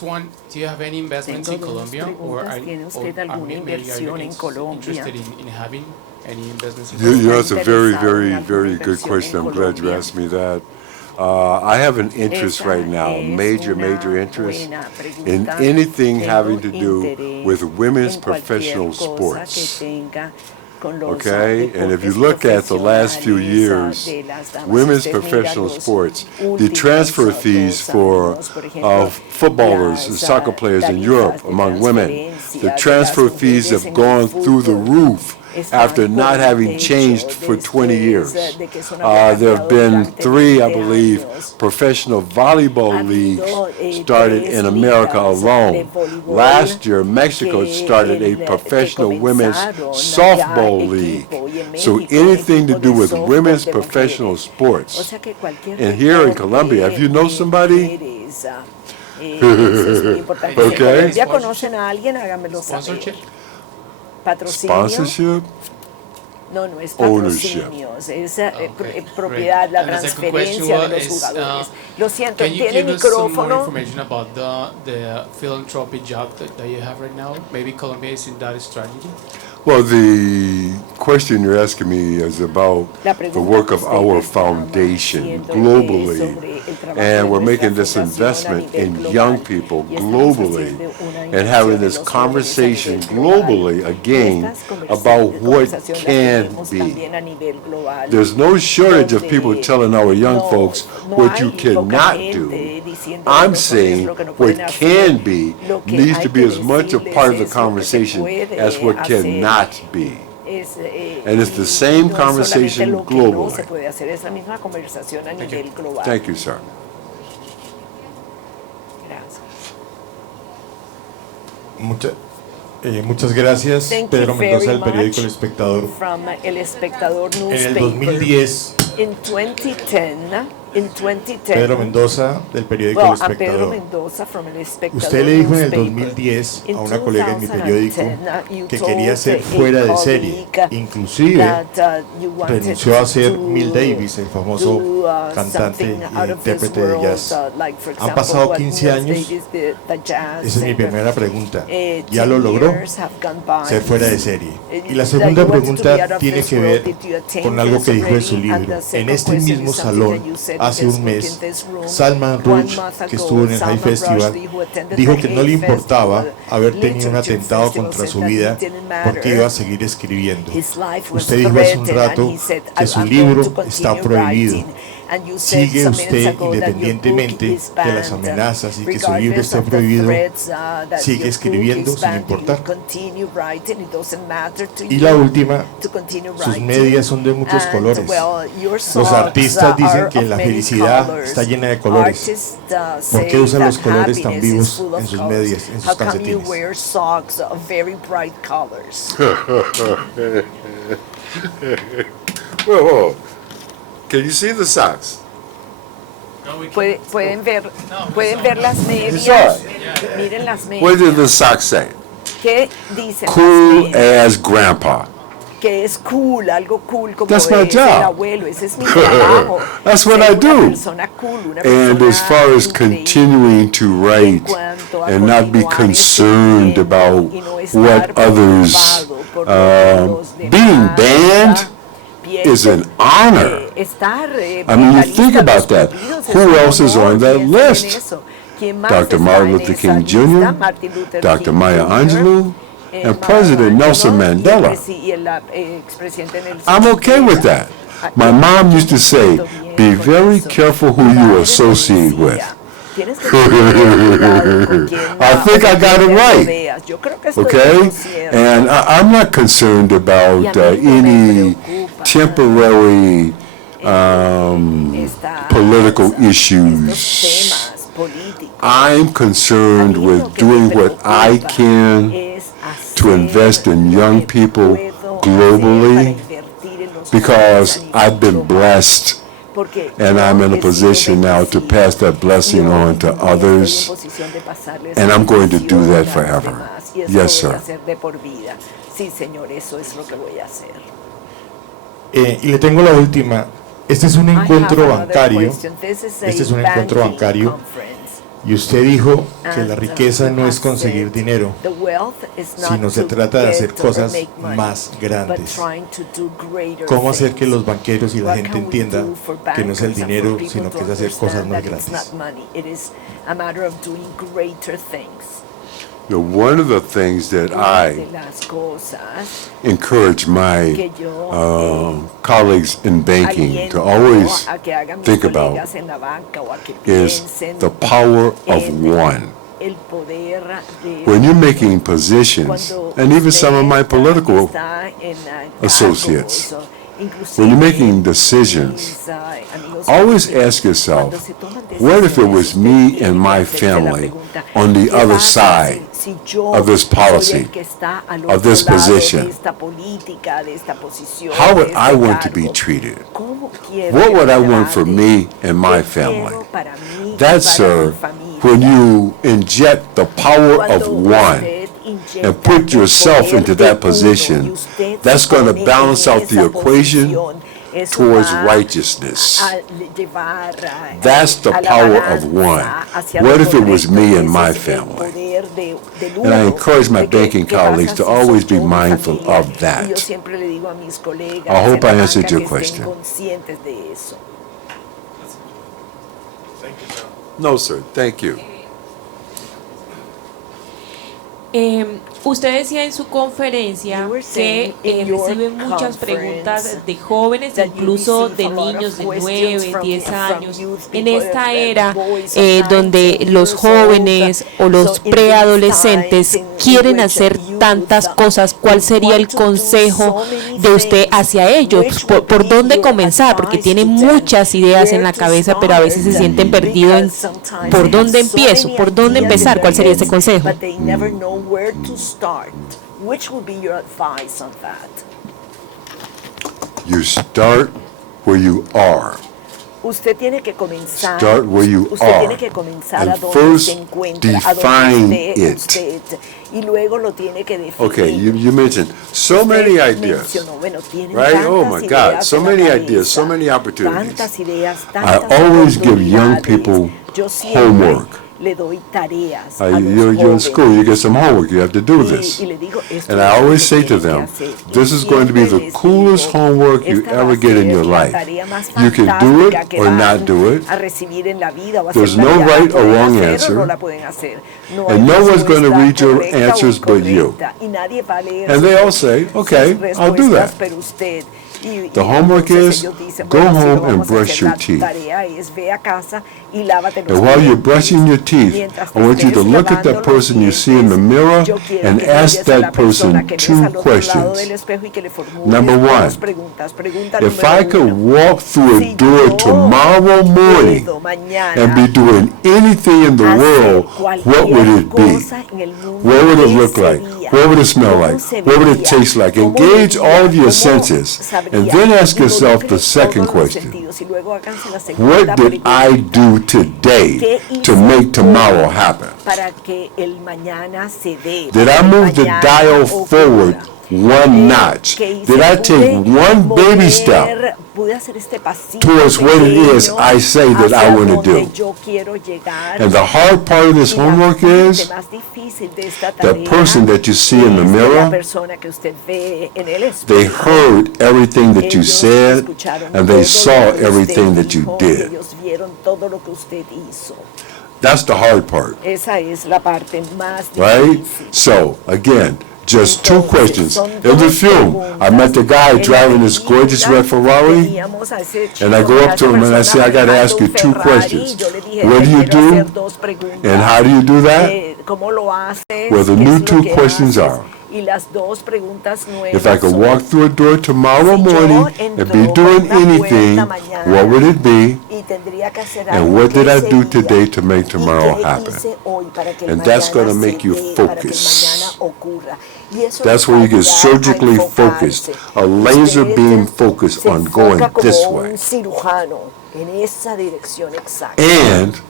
next one, do you have any investments in Tengo dos Colombia, or preguntas. ¿Tiene usted alguna inversión en Colombia? interested in having any investments in You Colombia? know, that's a very, Interesado en very, alguna very good inversión question. en I'm glad you Colombia. asked me that. I have an interest Esa right now, es major una interest buena in pregunta. anything Tengo having to do interés with women's en cualquier professional cosa sports. que tenga con los Okay, and if you deportes look at the last few profesionales, years, de las damas. women's Usted mira professional los sports, the últimos transfer fees 2 for años, por ejemplo, footballers and las soccer players in tarifas Europe de among women, transferencia the de las transfer fees mujeres have en el gone through the fútbol roof están after por not el having techo changed for 20 years. después de que eso no había There have cambiado been durante 3, I 20 believe, años. professional volleyball Ha leagues habido, started 3 in America ligas de alone. voleibol Last year, Mexico que started a professional women's comenzaron softball ya league. equipo, y en So México, anything to equipo do de with softball women's de professional mujeres. O sports. sea que cualquier And here in deporte Colombia, if you know de somebody, mujeres, eso es muy importante. Si en Okay. Colombia conocen a alguien, háganmelo saber. Sponsorship? Patrocinio. sponsorship, No, no es Ownership. patrocinios, es Okay, propiedad, great. la And the second transferencia de question los is, jugadores. Lo siento, Can you ¿tiene give us some more micrófono? information about the philanthropic job that you have right now? Maybe Colombia is in that strategy. well, the question you're asking me is about La the pregunta work que of usted our está foundation haciendo globally. sobre el trabajo de And we're nuestra making this fundación a investment nivel in global. young people Y estamos globally haciendo una and inversión having en this los jóvenes a conversation nivel global. globally Y again estas about what conversaciones las can tenemos be. también a nivel global. There's no shortage of people donde telling our young folks no what you hay poca cannot gente do. diciendo a I'm los jóvenes saying lo que no what pueden hacer. can be Lo que needs hay to be que as much a decirles part of the es lo que se conversation puede as what hacer. cannot be. And it's the Y same no es conversation solamente lo que no globally. se puede hacer, es la misma conversación a nivel global. Thank you, sir. Gracias. Muchas gracias, Thank Pedro you very Mendoza, del periódico El much. Espectador. From El Espectador En el newspaper. 2010, In 2010, Pedro Mendoza, del periódico El well, I'm Pedro Espectador. Mendoza from El Espectador Usted le dijo en el newspaper. 2010 In a una colega en mi periódico 2010, you que told quería ser a fuera de serie. colleague Inclusive that, you wanted renunció a ser to Miles Davis, el famoso do, cantante something y out of this intérprete de world, jazz. like, for Han example, pasado what 15 Miles años. Davis did, the jazz Esa es mi singer. primera pregunta. ¿Ya 10 lo logró? years have gone by. Ser fuera de serie. Y la That segunda you wanted to be out pregunta of tiene this que world. ver Did you attain con algo this que dijo en su already? And libro. the second En este question mismo is something salón, that you said in hace this un book, mes, in this room, Salman 1 Rushdie, month que ago, estuvo en el Salman High Festival, Rushdie, who attended dijo the que no Hay le importaba Festival, haber tenido un Literature atentado Festival, contra said su that it vida didn't porque matter. iba a seguir escribiendo. His life was Usted dijo hace un threatened, and rato he said, que su I'm libro going to está continue prohibido. writing. And you said ¿Sigue some minutes usted, ago that your book independientemente is de las banned, amenazas y que su libro regardless esté of the prohibido, threats, that sigue your book escribiendo is sin banned, do you importar? continue writing? It doesn't matter to Y you la última, to continue sus writing. medias son de muchos And, colores. well, your Los songs artistas dicen are que of la many felicidad colors. está llena de colores. Artists, ¿Por qué say usan that los colores tan happiness is vivos full of en sus colors. medias, en sus How come you calcetines? wear socks of very bright colors? Whoa. Can you see the socks? Pueden ver las medias. Sorry. Miren las What did the medias. socks say? ¿Qué dicen las Cool medias? as grandpa. Que es cool, algo cool como That's my es el job. abuelo. Ese es mi trabajo. That's what Ser I do. Una persona cool, una And persona as far as increíble. continuing to En write cuanto a and not be continuar concerned escribiendo about y no what estar others, preocupado por lo que los being demás banned piensen, is an honor. estar I mean, you think about that. Who else is on that list? Dr. Martin Luther King Jr., Dr. Maya Angelou, and President Nelson Mandela. I'm okay with that. My mom used to say, be very careful who you associate with. I think I got it right, okay? And I'm not concerned about any temporary political issues. I'm concerned with doing what I can to invest in young people globally because I've been blessed and I'm in a position now to pass that blessing on to others, and I'm going to do that forever. Yes, sir. Y le tengo la última. Este es un encuentro bancario. Este es un encuentro bancario Y usted dijo que la riqueza no es conseguir dinero, sino se trata de hacer cosas más grandes. ¿Cómo hacer que los banqueros y la gente entienda que no es el dinero, sino que es hacer cosas más grandes? One of the things that I encourage my colleagues in banking to always think about is the power of one. When you're making positions, and even some of my political associates, when you're making decisions, always ask yourself, what if it was me and my family on the other side of this policy, of this position? How would I want to be treated? What would I want for me and my family? That's, sir, when you inject the power of one and put yourself into that position, that's going to balance out the equation towards righteousness. That's the power of one. What if it was me and my family? And I encourage my banking colleagues to always be mindful of that. I hope I answered your question. No, sir. Thank you. Usted decía en su conferencia que recibe muchas preguntas de jóvenes, incluso de niños de 9, 10 años. En esta era donde los jóvenes o los preadolescentes quieren hacer tantas cosas, ¿cuál sería el consejo de usted hacia ellos? ¿Por dónde comenzar? Porque tienen muchas ideas en la cabeza, pero a veces se sienten perdidos en ¿por dónde empiezo? ¿Por dónde empezar? ¿Cuál sería ese consejo? Start. Which would be your advice on that? You start where you are. Usted tiene que comenzar. Start where you usted tiene are. que comenzar And a donde first se encuentra, a define donde esté it. usted, y luego lo tiene que definir. Okay, you mentioned so many ideas, right? Oh my God, so many ideas, so many opportunities. I always give young people homework. Le doy tareas You're in school, you get some homework, you have to do this. And I always say to them, this is going to be the coolest homework you ever get in your life. You can do it or not do it. There's no right or wrong answer. And no one's going to read your answers but you. And they all say, okay, I'll do that. The homework is, go home and brush your teeth. And while you're brushing your teeth, I want you to look at that person you see in the mirror and ask that person two questions. Number one, if I could walk through a door tomorrow morning and be doing anything in the world, what would it be? What would it look like? What would it smell like? What would it taste like? Engage all of your senses and then ask yourself the second question. What did I do today to make tomorrow happen? Did I move the dial forward one notch? Did I take one baby step towards what it is I say that I want to do? And the hard part of this homework is that person that you see in the mirror, they heard everything that you said and they saw everything that you did. That's the hard part. Right? So, again, just two questions. In the film, I met the guy driving this gorgeous red Ferrari, and I go up to him and I say, I got to ask you two questions. What do you do, and how do you do that? Well, the new two questions are, if I could walk through a door tomorrow morning and be doing anything, what would it be? And what did I do today to make tomorrow happen? And that's going to make you focus. That's where you get surgically focused, a laser beam focus on going this way. And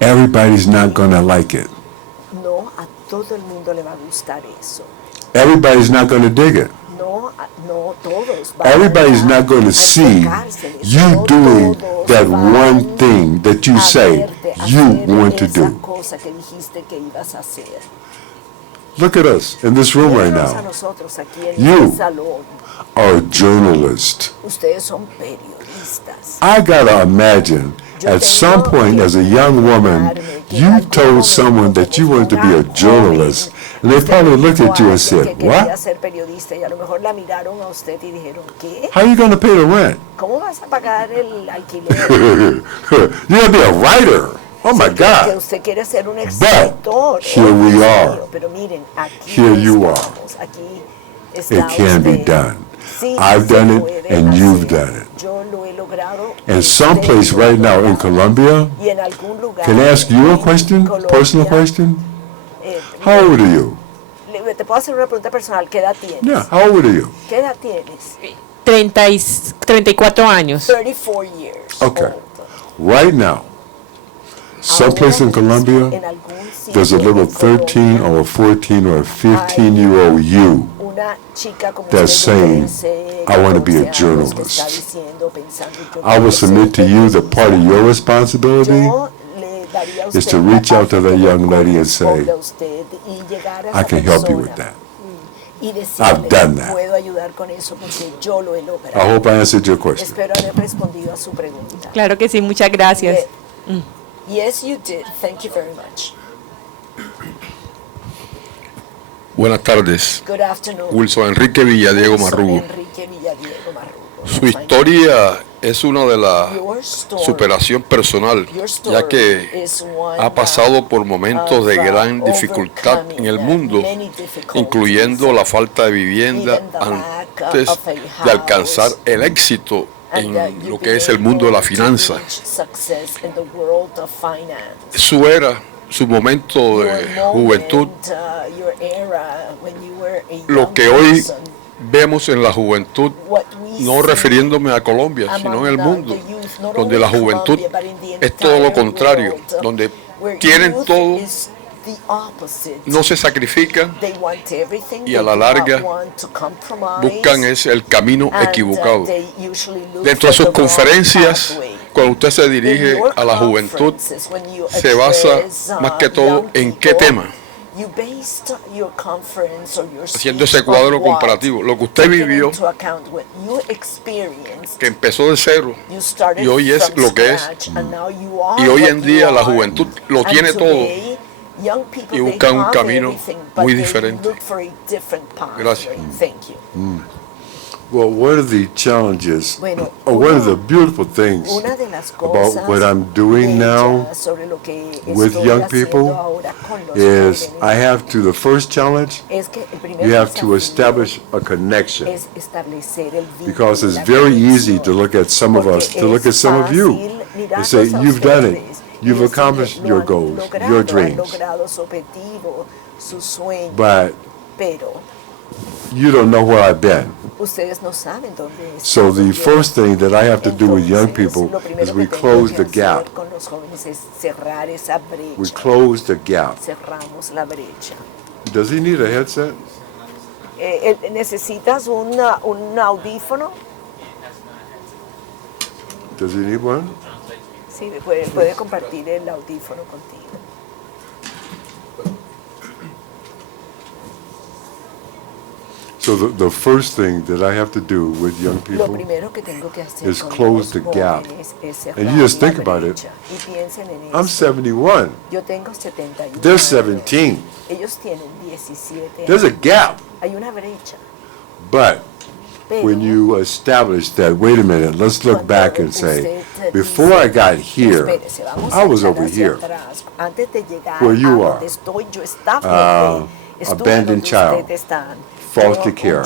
everybody's not going to like it. No a todo el mundo le va a gustar eso. Everybody's not going to dig it. No todos van Everybody's not going to see you doing that one thing that you say you want to do. Look at us in this room right now. You are a journalist. I gotta imagine at some point as a young woman, you told someone that you wanted to be a journalist, and they probably looked at you and said, what? How are you going to pay the rent? You're going to be a writer. Oh my God. But here we are. Here you are. It can be done. I've done it and you've done it. And someplace right now in Colombia, can I ask you a question, personal question? How old are you? Te puedo hacer una pregunta personal. ¿Qué edad tienes? Yeah, how old are you? ¿Qué edad tienes? 34 años. 34 years. Okay. Right now, someplace in Colombia, there's a little 13 or a 14 or a 15-year-old you that's saying, I want to be a journalist. I will submit to you that part of your responsibility is to reach out to that young lady and say, I can help you with that. I've done that. I hope I answered your question. Claro que sí, muchas gracias. Yes, you did. Thank you very much. Buenas tardes. Good afternoon. Wilson Enrique Villadiego Marrugo. Su historia es una de la superación personal, ya que ha pasado por momentos de gran dificultad en el mundo, incluyendo la falta de vivienda antes de alcanzar el éxito en lo que es el mundo de la finanza. Su momento de juventud, lo que hoy vemos en la juventud, no refiriéndome a Colombia, sino en el mundo, donde la juventud es todo lo contrario, donde tienen todo, no se sacrifican y a la larga buscan el camino equivocado. Dentro de sus conferencias, cuando usted se dirige a la juventud, se basa más que todo en qué tema. Haciendo ese cuadro comparativo, lo que usted vivió, que empezó de cero y hoy es lo que es, y hoy en día la juventud lo tiene todo y busca un camino muy diferente. Gracias. Well, one of the challenges, or one of the beautiful things about what I'm doing now with young people is I have to, the first challenge, you have to establish a connection. Because it's very easy to look at some of us, to look at some of you and say, you've done it. You've accomplished your goals, your dreams. But you don't know where I've been. So the first thing that I have to do with young people is we close the gap. We close the gap. Does he need a headset? ¿Necesitas un audífono? Does he need one? Sí, puede compartir el audífono contigo. So the first thing that I have to do with young people is close the gap. And you just think about it. I'm 71. They're 17. There's a gap. But when you establish that, wait a minute, let's look back and say, before I got here, I was over here, where you are, abandoned child, foster care,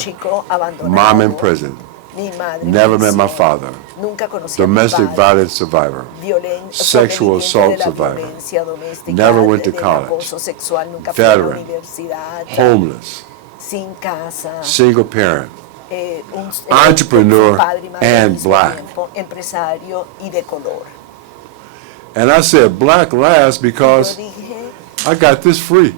mom in prison, never met my father, domestic violence survivor, sexual assault survivor, never went to college, veteran, homeless, single parent, entrepreneur, and black. And I said black last because I got this free.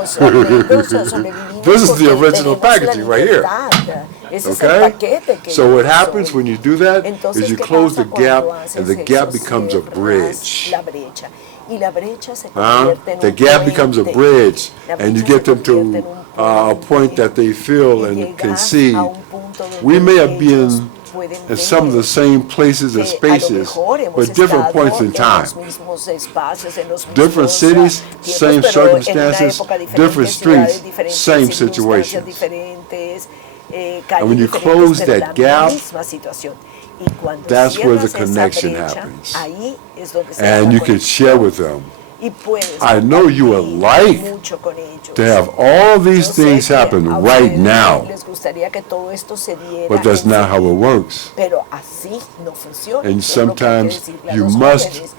los alimentos sobrevivimos This is the porque original tenemos la packaging right here. libertad. Ese es el Okay? paquete que So what ellos happens son. when you do that Entonces, is you ¿qué close the pasa gap, cuando haces and the eso? gap becomes a Cierras bridge. la brecha. Y la brecha se convierte en The un gap becomes a puente. bridge, La and you brecha get se them to convierte en un a point that they feel y and can llegas see. a un punto donde We may have ellos been pueden in some of the ver same places and que a lo spaces, mejor hemos but different estado points in en time. los mismos espacios, en los Different mismos, cities, tiempos, same pero en una circumstances, época diferente, different ciudades streets, diferentes, same circunstancias situations. diferentes, And calles when you diferentes, close pero that la gap, misma situación. Y cuando that's where the cierras esa connection brecha, happens. ahí es donde se da And la you can conexión. share with them. Y puedes I know you would compartir like mucho con ellos. to have all Yo these sé things que happen a right ustedes now, les gustaría que todo esto se diera but that's not how it enseguida, works. pero así no funciona. And Eso es lo que hay que sometimes decirle a you los must, jóvenes.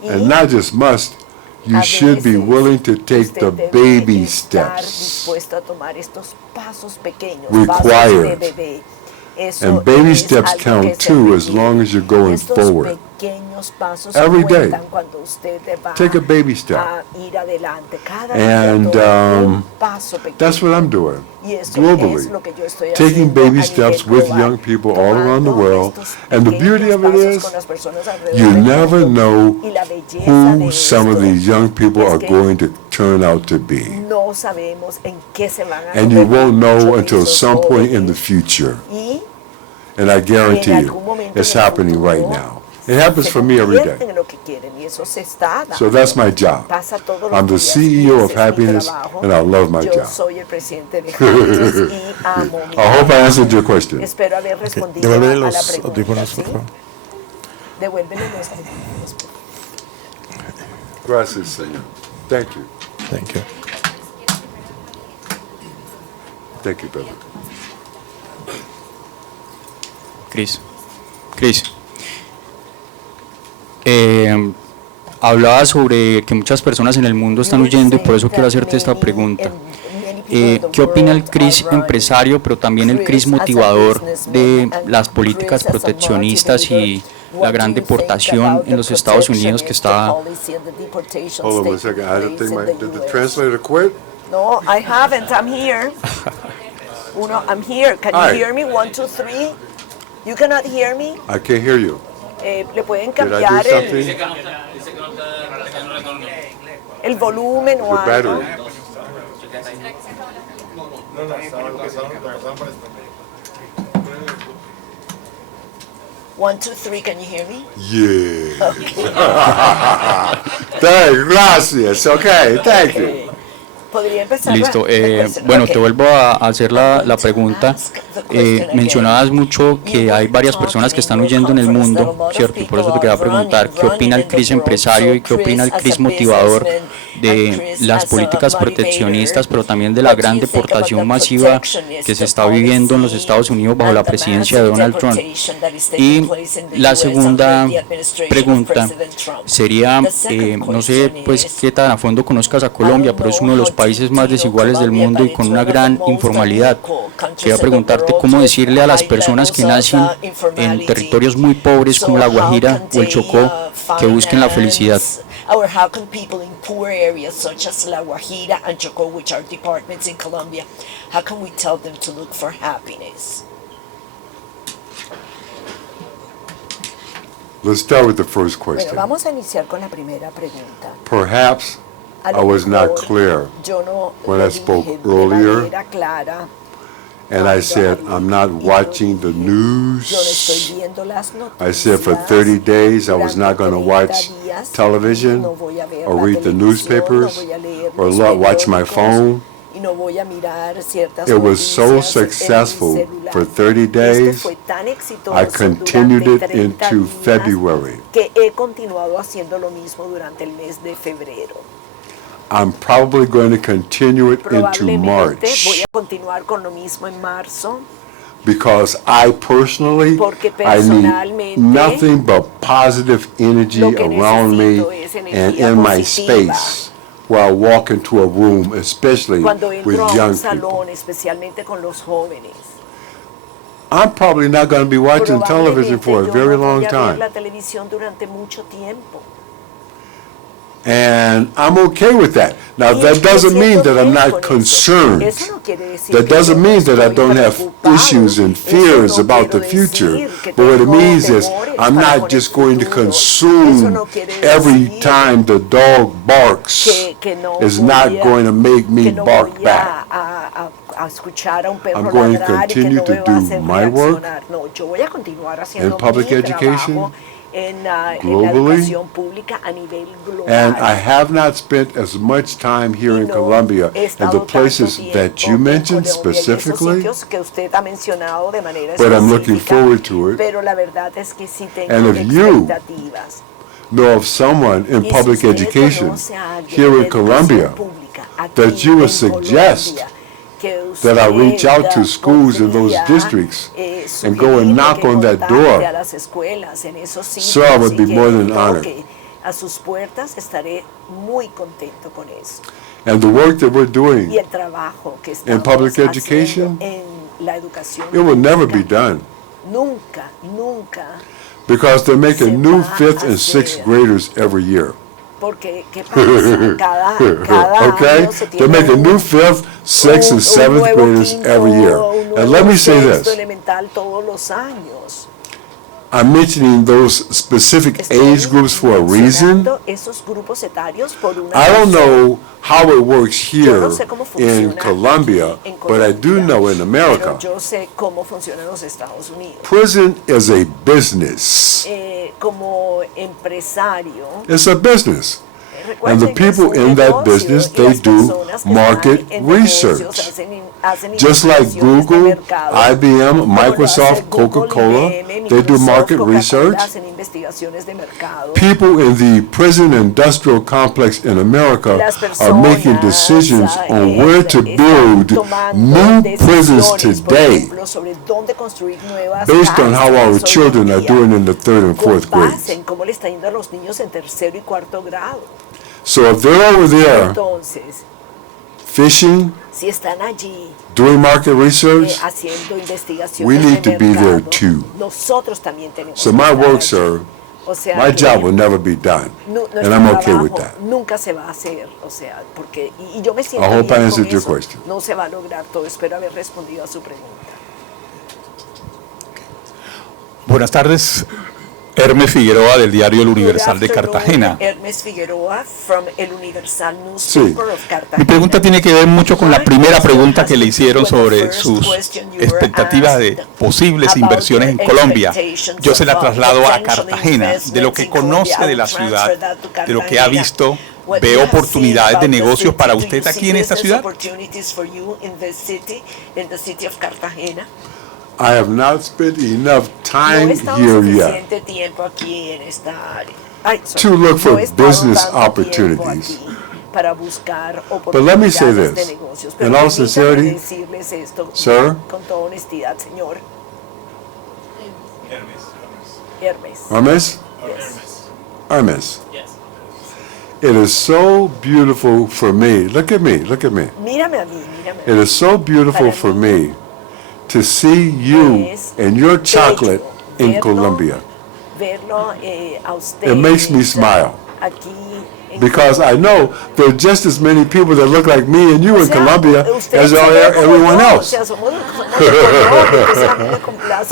Y and not just must, you a should be veces willing to take usted the debe baby estar steps dispuesto a tomar estos pasos pequeños, required. pasos de bebé. Eso And baby es steps algo count que se too, as requiere. long as you're going Estos forward. pequeños pasos Every day. cuentan cuando usted va Take a baby step. a ir adelante. Cada día And toma un paso pequeño. that's what I'm doing Y eso globally. es lo que yo estoy Taking haciendo baby a steps nivel with global, young people all around the tomando world. estos And the beauty pequeños of it pasos is, con las personas alrededor you del never mundo. know Y la belleza de who some of esto these young people es are que going to turn out to be. no sabemos en qué se van a And you convertir won't know muchos de until esos some point in the jóvenes. future. Y And I guarantee en you, algún momento it's en el happening futuro right now. It happens se for me every convierten day. en lo que quieren, y eso se está dando. So that's my job. Pasa todos los I'm the días, CEO y of ese es mi happiness, trabajo. and I love my Yo job. soy el presidente de Happiness y amo mi I hope I trabajo. answered your question. Espero haber respondido Devuélvele a la los pregunta. audífonos, por ¿sí? favor. Devuélvele los audífonos, por favor. Gracias, Señor. Thank you. Thank you. Thank you, brother. Cris. Hablaba sobre que muchas personas en el mundo están huyendo y por eso quiero hacerte esta pregunta. ¿Qué opina el Cris empresario, pero también el Cris motivador de las políticas proteccionistas y la gran deportación en los Estados Unidos que está? Hold on one second. I didn't think did the translator quit? No, I haven't. I'm here. Uno, I'm here. Can Hi. you hear me? 1, 2, 3. You cannot hear me. I can't hear you. Le pueden Did I do cambiar something? el volumen o The algo. battery. 1, 2, 3. Can you hear me? Yeah. Gracias. Okay, thank you. Podría empezar. Listo. Bueno, Bueno, ok. te vuelvo a hacer la pregunta. Mencionabas mucho que hay varias personas que están huyendo en el mundo, ¿cierto? Y por eso te quería preguntar, ¿qué opina el Cris empresario y qué opina el Cris motivador de las políticas proteccionistas, pero también de la gran deportación masiva que se está viviendo en los Estados Unidos bajo la presidencia de Donald Trump? Y la segunda pregunta sería, no sé pues qué tan a fondo conozcas a Colombia, pero es uno de los países más desiguales del mundo y con una gran informalidad. Quería preguntarte cómo decirle a las personas que nacen en territorios muy pobres como La Guajira o el Chocó que busquen la felicidad. Or how can people in poor areas such as La Guajira and Chocó, which are departments in Colombia, how can we tell them to look for happiness? Let's start with the first Bueno, question. vamos a iniciar con la primera pregunta. Perhaps A I lo was not mejor clear yo no when lo I spoke dije de earlier, manera clara. and I said I'm not watching the Yo no estoy news. viendo las noticias. I said for 30 days I was not going to watch television no voy a ver or la read the televisión, newspapers no voy a leer or los watch my periódicos, phone. y no voy a mirar ciertas It was so noticias en mi successful celular. for 30 Esto days, fue tan exitoso I continued durante it 30 into días February. que he continuado haciendo lo mismo durante el mes de febrero. I'm probably going to continue it into Probablemente voy March a continuar con lo mismo en marzo, because I personally, porque I need personalmente nothing but positive energy lo que around me necesito es and energía in my positiva. space while I walk into a room, especially Cuando with entro a un young people. salón, especialmente con los jóvenes. I'm probably not going to be watching television for a Probablemente yo very no long voy a ver time. la televisión durante mucho tiempo. And I'm okay with that. Now, that doesn't mean that I'm not concerned. That doesn't mean that I don't have issues and fears about the future. But what it means is I'm not just going to consume every time the dog barks. It's not going to make me bark back. I'm going to continue to do my work in public education globally, and I have not spent as much time here in Colombia in the places that you mentioned specifically, but I'm looking forward to it. And if you know of someone in public education here in Colombia that you would suggest that I reach out to schools in those districts and go and knock on that door, so I would be more than honored. And the work that we're doing in public education, it will never be done. Because they're making new 5th and 6th graders every year. Okay? They're making new 5th, 6th, and 7th graders every year. And let me say this. I'm mentioning those specific age groups for a reason. I don't know how it works here in Colombia, but I do know in America. Prison is a business. It's a business. And the people in that business, they do market research. Just like Google, IBM, Microsoft, Coca-Cola, they do market research. People in the prison industrial complex in America are making decisions on where to build new prisons today based on how our children are doing in the 3rd and 4th grades. So if they're over there fishing, doing market research, we need to be there too. So my work, sir, my job will never be done, and I'm okay with that. I hope I answered your question. Buenas tardes. Hermes Figueroa, del diario El Universal de Cartagena. Sí. Mi pregunta tiene que ver mucho con la primera pregunta que le hicieron sobre sus expectativas de posibles inversiones en Colombia. Yo se la traslado a Cartagena, de lo que conoce de la ciudad, de lo que ha visto. ¿Ve oportunidades de negocios para usted aquí en esta ciudad? I have not spent enough time here yet to look for business opportunities. But let me say this, in all sincerity, sir, Hermes? Hermes. It is so beautiful for me. Look at me, look at me. It is so beautiful for me to see you and your chocolate in Colombia. It makes me smile. Because I know there are just as many people that look like me and you in Colombia as there are everyone else. All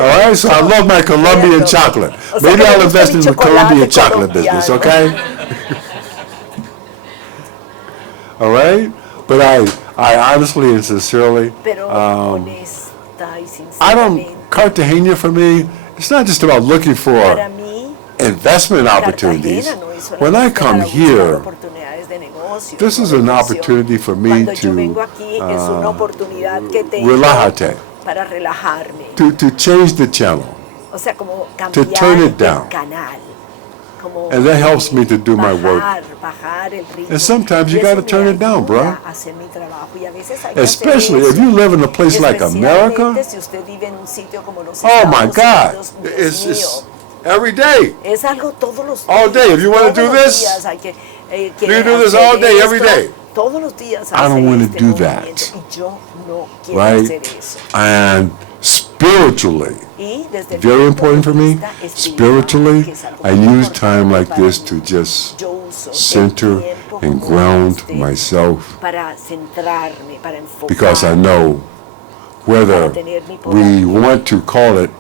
right, so I love my Colombian chocolate. Maybe I'll invest in the Colombian chocolate business, okay? All right? But I honestly and sincerely, Cartagena for me, it's not just about looking for investment opportunities. When I come here, this is an opportunity for me to relájate, to change the channel, to turn it down. And that helps me to do my work. And sometimes you got to turn it down, bro. Especially if you live in a place like America. Oh my God, it's every day. All day. If you want to do this, you do this all day, every day. I don't want to do that. Right? And Spiritually, Y desde el very punto important de for me, vista espiritual, spiritually, que es algo I muy use time importante like para this mí, to just yo uso el center tiempo and como ground este myself, para centrarme, para because I enfocarme, know whether we want to call it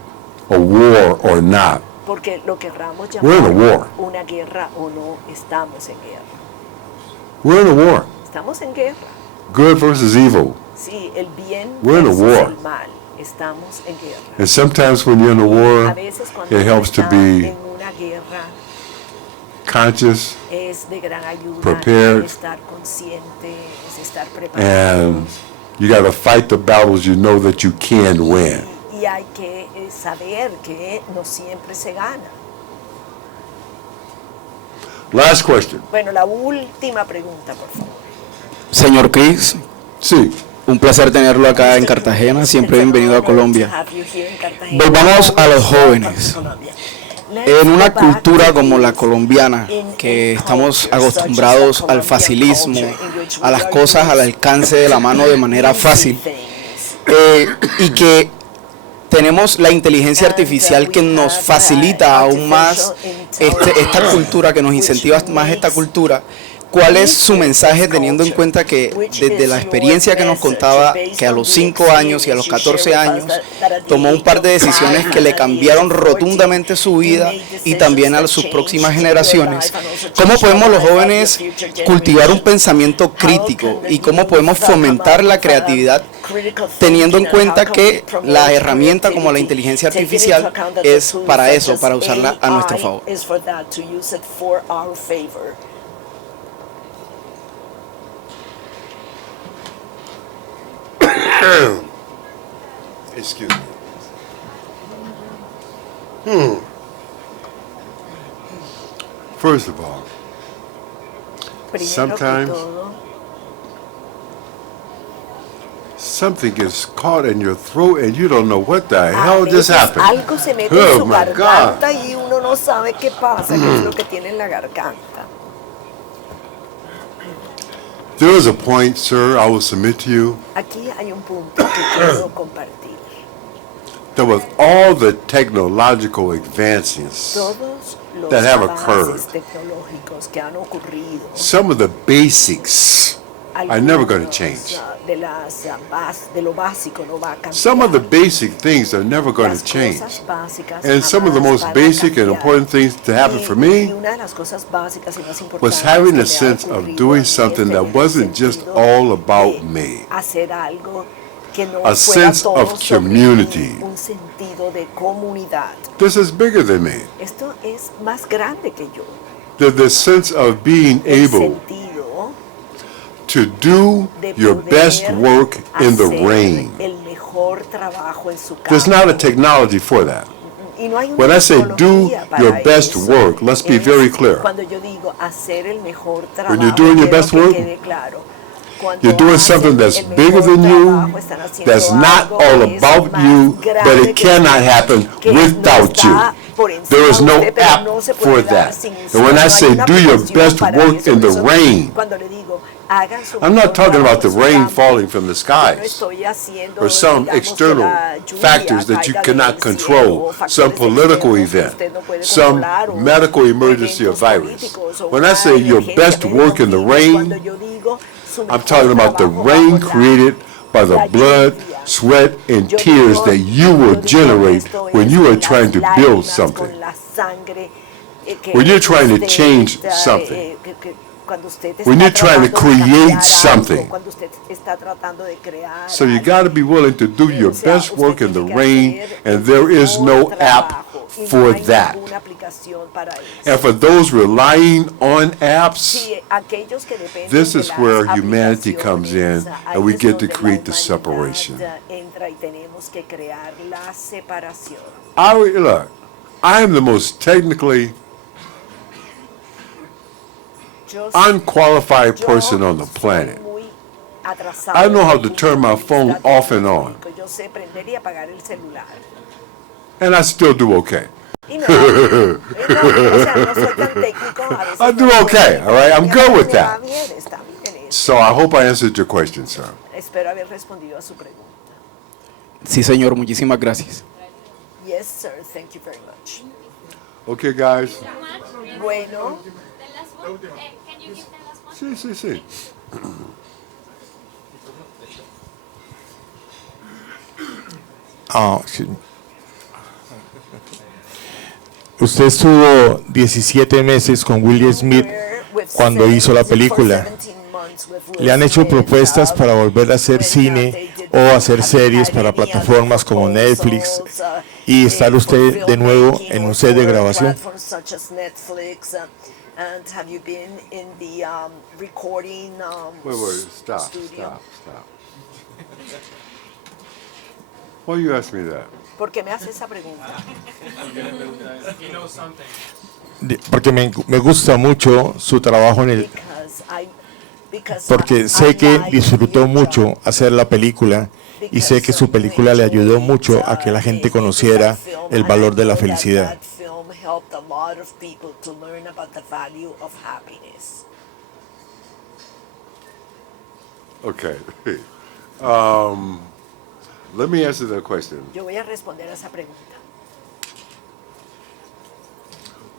a war or not, porque lo querramos we're in a llamar war. una guerra o no, estamos en guerra. We're in a war. Estamos en guerra. Good versus evil. Sí, el bien We're in a versus war. el mal. Estamos en guerra. And sometimes when you're in a A war, veces cuando it uno helps to está be en una guerra conscious es de gran ayuda prepared, estar consciente, es estar preparado. and you got to fight the battles you know that you can win. Y hay que saber que no siempre se gana. Last question. Bueno, la última pregunta, por favor. Señor Chris, Sí. un placer tenerlo acá en Cartagena, siempre bienvenido a Colombia. Volvamos a los jóvenes. En una cultura como la colombiana, que estamos acostumbrados al facilismo, a las cosas al alcance de la mano de manera fácil, y que tenemos la inteligencia artificial que nos facilita aún más esta cultura, que nos incentiva más esta cultura. ¿Cuál es su mensaje, teniendo en cuenta que desde la experiencia que nos contaba, que a los 5 años y a los 14 años tomó un par de decisiones que le cambiaron rotundamente su vida y también a sus próximas generaciones? ¿Cómo podemos los jóvenes cultivar un pensamiento crítico y cómo podemos fomentar la creatividad, teniendo en cuenta que la herramienta como la inteligencia artificial es para eso, para usarla a nuestro favor? Excuse me. First of all, sometimes something gets caught in your throat and you don't know what the hell just happened. Algo se mete en su garganta y uno no sabe qué pasa, qué es lo que tiene en la garganta. There is a point, sir, I will submit to you, Aquí hay un punto que quiero compartir. that with all the technological advances, Todos los that have avances occurred, tecnológicos que han ocurrido, some of the basics are never going to change. De lo básico no va a cambiar. Some of the basic things are never going to Las change. cosas básicas And some of the jamás most van a basic and cambiar. important things to happen for Y me una de las cosas básicas y más importantes was having que a me ha sense of ocurrido a doing mí something es that tener wasn't just sentido all de about me. hacer algo que no A fuera sense todo of sobre community. mí, un sentido de comunidad. This is bigger than me. Esto es más grande que yo. The sense of being El able sentido to do de your poder best work in the hacer rain. el mejor trabajo en su There's campo. not a technology for that. Y no hay una When I say do tecnología para your best eso. work, let's be Es very clear. Cuando yo digo hacer el mejor trabajo, When you're doing your quiero best que work, quede claro. Cuando You're doing hacen something that's el mejor bigger than you, trabajo, están haciendo that's not algo all que es about más you, grande but it que cannot usted, happen que no without está you. por encima There is de no usted, pero app no se puede for dar that. sin And usted. when No I hay say una do your aplicación best para work eso. in the Eso, rain, cuando le digo, hagan su I'm not mejor talking about the trabajo en su rain campo, falling from the no skies estoy haciendo, or some digamos, que external la lluvia factors that you caiga cannot del control, cielo, o some factores political externos que event, usted no puede some controlar, o medical emergency or eventos virus. políticos, o When I una say your emergencia best work in the medioambiental, cuando rain, yo digo su I'm mejor talking about the trabajo rain bajo la created by the blood, sweat, and Yo tears digo- that you yo will digo generate esto when es you are con trying to las build lágrimas, something. con la sangre, que When you're trying to usted change está, something. Cuando usted When está you're trying to tratando de create cambiar something. algo, cuando usted está tratando de crear So you algo. got to be willing to do your O sea, best usted work in the tiene que rain, hacer and el there is mejor no app trabajo, y no for hay that. ninguna aplicación para eso. And for those relying on apps, Sí, aquellos que dependen this de is las where humanity comes in, aplicaciones, and we ahí es get to donde la create the humanidad separation. entra y tenemos que crear la separación. Look, I am the most technically Yo unqualified yo person on the soy planet. muy atrasado I know how desde to el turn my punto de phone vista off and on. tecnológico. Yo sé prender y apagar el celular. And I still do okay. Y me va bien. O sea, no soy tan técnico, a veces I do no soy okay, tan all right? I'm técnico, good with me va that. bien, está bien eso. So I hope I answered your question, sir. Espero haber respondido a su pregunta. Sí, señor, muchísimas gracias. Yes, sir. Thank you very much. Okay, guys. Bueno. Sí, sí, sí. Sí. Usted estuvo 17 meses con Will Smith cuando hizo la película. ¿Le han hecho propuestas para volver a hacer cine o hacer series para plataformas como Netflix y estar usted de nuevo en un set de grabación? And have you been in the recording Wait, stop, studio? stop. Why you ask me that? ¿Por qué me hace esa pregunta? Porque me gusta mucho su trabajo en el... Porque sé que disfrutó mucho hacer la película y sé que su película le ayudó mucho a que la gente conociera el valor de la felicidad. Helped a lot of people to learn about the value of happiness. Okay. Let me answer that question. Yo voy a responder a esa pregunta.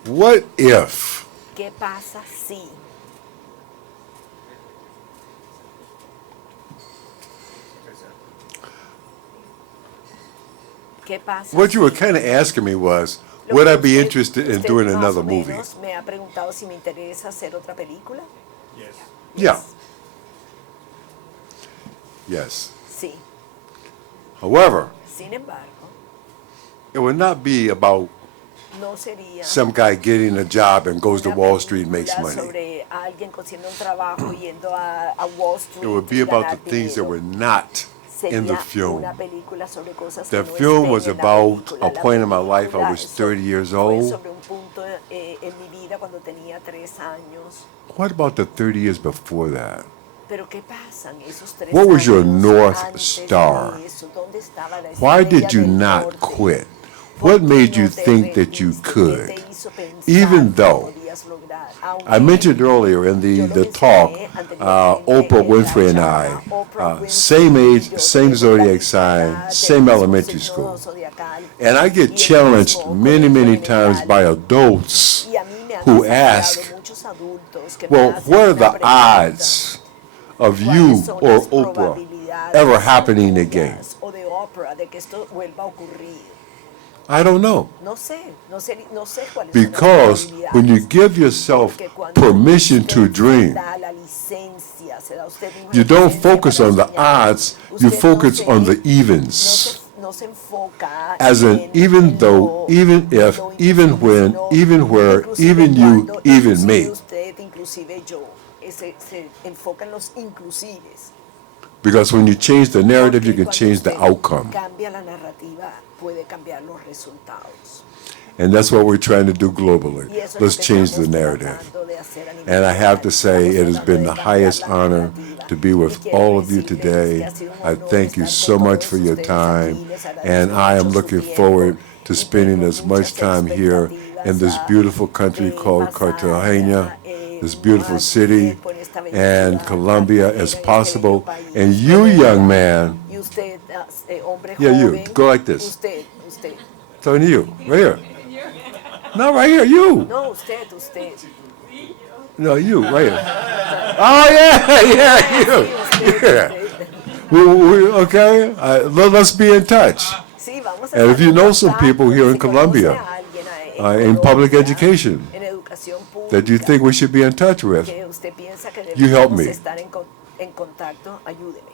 What if ¿Qué pasa si? ¿Qué pasa? what you were kind of asking me was, would I be interested in doing another movie? Me ha preguntado si me interesa hacer otra película. Yeah. Yes. Sí. However, Sin embargo, it would not be about no sería some guy getting a job and goes to una Wall Street and makes película money. sobre alguien consiguiendo un trabajo yendo a Wall Street. It would be y about the ganar things that dinero. were not in the Sería film. una película sobre cosas The que no film estén was en la about película. a La point in my life I película was 30 years fue old. sobre un punto en mi vida cuando tenía 3 años. What about the 30 years before that? Pero ¿qué pasan esos 3 What was your años North antes de Star? eso? ¿Dónde estaba la Why estrella did you del not norte? quit? ¿Por What qué made no you te think that you rendiste? ¿Qué could? te hizo pensar Even que though podías lograr? Aunque I mentioned earlier in yo lo the talk, mencioné anteriormente Oprah en la Winfrey and charla, I, Oprah Winfrey same y age, yo same tenemos la zodiac misma sign, edad, same el mismo elementary signo school. zodiacal And I y get el challenged mismo many, colegio many times elemental. by adults Y a mí me han who desafiado ask, muchos adultos que me well, hacen what are una the pregunta. odds of ¿Cuáles you son or las Oprah probabilidades ever happening tuyas again? o de Oprah de que esto vuelva a ocurrir? I don't know. No sé cuáles Because son las when you probabilidades. give yourself Porque cuando permission usted to se dream, da la licencia, se da usted mismo you la don't licencia focus para on the soñar, odds, you usted focus on the no evens. se enfoca As in, en even though, even if, lo even invisible, when, sino even where, inclusive even you, cuando, even inclusive me. usted, inclusive yo, se enfoca en los inclusives. Because when you change the narrative, you Porque can change the cuando usted outcome. cambia la narrativa, puede cambiar los resultados. And that's what we're trying to do globally. Y eso es Let's lo que change the estamos narrative. tratando de hacer a nivel And I have to global. say, it has Estamos been the tratando de cambiar highest la honor narrativa. to be with Y quiero all of you decirles today. que ha sido un I honor thank you estar so con much todos for your ustedes time, aquí. Les agradezco and I am mucho su looking tiempo. forward to Y spending tengo as much muchas time here in this expectativas, beautiful country called pasar Cartagena, this beautiful más city, tiempo en esta bella and ciudad, Colombia Cartagena, as en este possible. bello país, And you, Colombia. young man, Y usted, hombre yeah, you, joven, go like this. usted. Talking to you, right here. No, right here, you. No, usted. No, you, right here. Oh, yeah, yeah, you. Yeah. Okay, let's be in touch. Sí, vamos a And if estar you en know some contacto. people here in Si conoce Colombia, a alguien in public Colombia, education, en educación that you pública, think we should be in touch with, que usted piensa que you help debemos me. estar en contacto, ayúdeme.